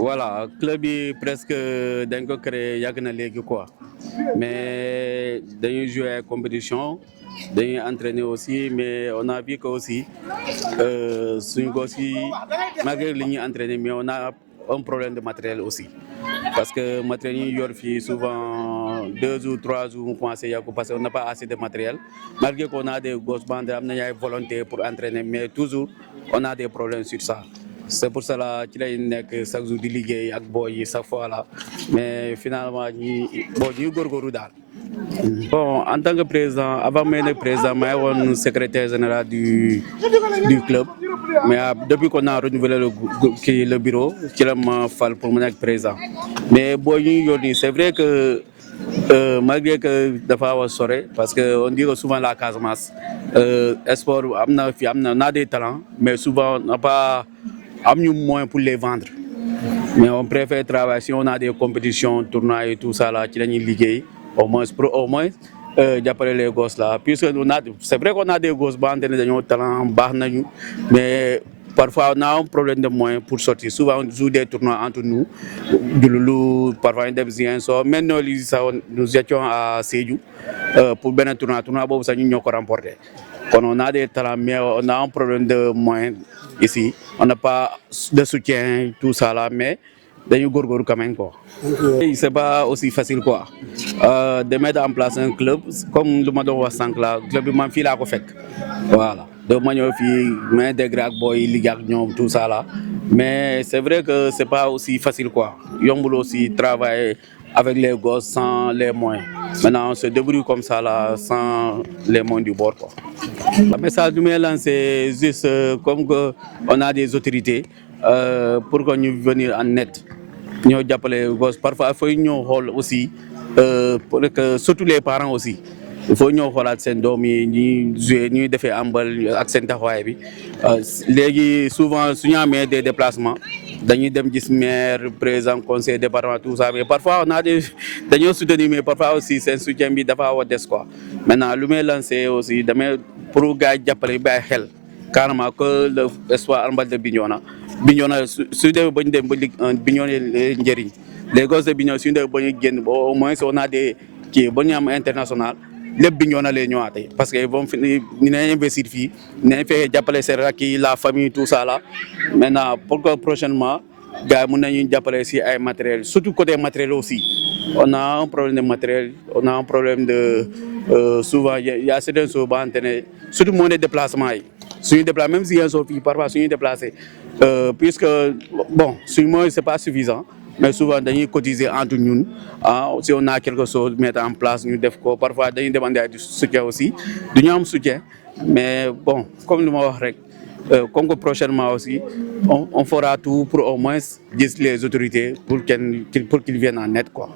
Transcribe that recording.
Voilà, club yi presque dañ ko créé yàgg na léegi quoi mais dañuy jouer ay compétition dañuy entraîner aussi mais on a vu que aussi suñu gos yi malgré li ñuy entraîner mais on a un problème de matériel aussi parce que matériel yi yor fii souvent 2 jours 3 jours mu commencé yàqu parce qu'on n'a pas assez de matériel malgré qu'on a des gosses bandés am nañu ay volonté pour entraîner mais toujours on a des problèmes sur ça. C'est pour cela ci lay nekk chaque jour di liggéey ak boy yi chaque fois là mais finalement ñuy góorgóorlu daal. Bon en tant que président avant may nekk président may woon secrétaire général du club mais depuis qu'on a renouvelé le bureau ci la ma fal pour mu nekk président mais boy ñuy yor nii c'est vrai que malgré que dafa war sore parce que on dit que souvent la Casamance sport am na fi am na des talents mais souvent on n'a pas am ñu moyen pour les vendre mais on préfère travailler si on a des compétitions tournois et tout ça là ci la ñuy liggéey au moins jàppale les gosses là puisque c'est vrai qu'on a des gosses ba xamante ne dañoo talent baax nañu mais parfois on a un problème de moyens pour sortir souvent on joue des tournois entre nous Diouloulou parfois ñu dem Ziguinchor maintenant li sax nous étions à Sédhiou pour benn tournoi boobu sax ñu ñoo ko remporté kon on a des talents mais on a un problème de moyens ici on n'a pas de soutien tout ça là mais dañu góorgóorlu quand même quoi. C'est pas aussi facile quoi de mettre en place un club comme lu ma doon wax sànq la club bi man fii laa ko fekk voilà donc ma ñëw fii ma intégré ak booy liggéey ak ñoom tout ça là mais c'est vrai que c'est pas aussi facile quoi yombul aussi travailler avec les gosses sans les moyens maintenant on se débrouille comme ça là sans les moyens du bord quoi. Le message bi may lancé juste comme que on a des autorités pour que ñu venir en aide ñoo jàppale gos parfois il faut ñoo xool aussi pour que surtout les parents aussi il faut ñoo xoolaat seen doom yi ñuy jouer ñuy defee ambal ak seen taxawaay bi léegi souvent su ñu amee des déplacements dañuy dem gis maire président conseil département tout ça mais parfois on a dañoo soutenir mais parfois aussi seen soutien bi dafa war a des quoi maintenant lu may lancer aussi damay pour gars yi jàppale bàyyi xel carrément que le espoir handball de Bignona su demee ba ñu dem ba Ligue 1 Bignona njëriñ les gosses de Bignona suñu demee ba ñu génn au moins on a des kii ba ñu am international lépp Bignona lay ñëwaatee parce que ils vont ñu ne investir fii nañ fexe jàppale seen rakk yi la famille tout ça là maintenant pour que prochainement gars yi mën nañu jàppale si ay matériel surtout côté matériel aussi on a un problème de matériel on a un problème de souvent y a certaines choses ba xamante ne surtout moyen de déplacement yi suñuy déplacé même si yéen soo fii parfois suñuy déplacé puisque bon suñu moyen c'est pas suffisant mais souvent dañuy cotiser entre ñun si on a quelque chose mettre en place ñu def ko parfois dañuy demander du soutien aussi du ñu am soutien mais bon comme li ma wax rek comme que prochainement aussi on fera tout pour au moins gis les autorités pour qu'ils viennent en aide quoi.